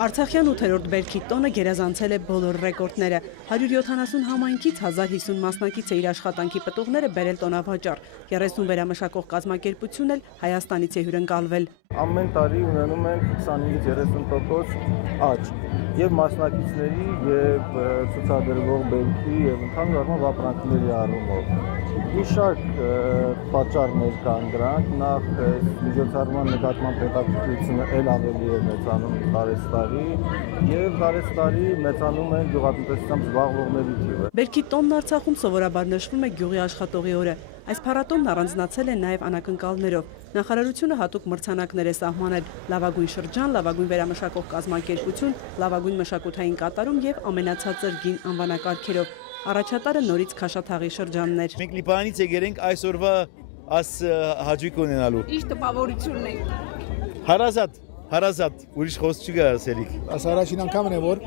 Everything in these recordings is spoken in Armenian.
Արցախյան 8-րդ բերքի տոնը գերազանցել է բոլոր ռեկորդները։ 170 համայնքից 1050 մասնակից է իր աշխատանքի պտուղները բերել տոնավաճառ։ 30 վերամշակող կազմակերպություն էլ Հայաստանից է հյուրընկալվել։ Ամեն տարի ունենում ենք 25-30% աճ եւ մասնակիցների եւ ցուցադրվող բերքի եւ ընդհանուր առմամբ ապրանքների առումով։ Մի շարք պատճառներ կան դրանք, նախ միջոցառման նկատմամբ հետաքրքրությունը ել ավելի է մեծանում տարեստարի եւ տարեստարի մեծանում է գյուղատնտեսությամբ զբաղվողների թիվը։ Բերքի տոնն Արցախում սովորաբար նշվում է գյուղի աշխատողի օրը։ Այս փառատոնն առանձնացել է նաև անակնկալներով։ Նախարարությունը հատուկ մրցանակներ է սահմանել՝ լավագույն շրջան, լավագույն վերամշակող կազմակերպություն, լավագույն մշակութային կատարում եւ ամենացածր գին անվանակարգերով։ Առաջատարը նորից Քաշաթաղի շրջանն էր։ Մենք Լիբանանից եկել ենք այսօրվա աս հաջիկ ունենալու։ Ինչ տպավորությունն է։ Հարազատ, ուրիշ խոսք չկա ասելիք։ Այս առաջին անգամն է, որ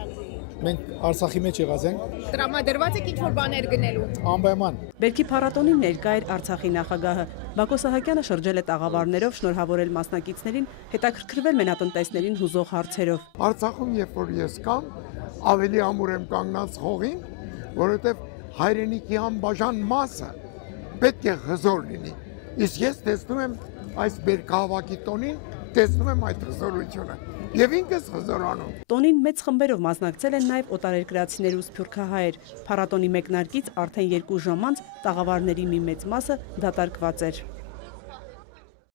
մենք Արցախի մեջ եղած ենք։ Տրամադրված եք ինչ-որ բաներ գնելու։ Անպայման։ Բերքի փառատոնին ներկա էր Արցախի նախագահը։ Բակո Սահակյանը շրջել է տաղավարներով, շնորհավորել մասնակիցներին, հետաքրքրվել մենատնտեսներին հուզող հարցերով։ Արցախում երբ որ ես կամ ավելի ամուր եմ կանգնած հողին, որովհետև հայրենիքի անբաժան մասը պետք է հզոր լինի։ Իսկ ես տեսնում եմ այս բերքահավաքի տոնին, տեսնում եմ այդ հզորությունը եւ ինքս հզորանում։ Տոնին մեծ խմբերով մասնակցել են նաև օտարերկրացիներ ու սփյուռքահայեր։ Փառատոնի մեկնարկից արդեն 2 ժամ անց տաղավարների մի մեծ մասը դատարկված էր։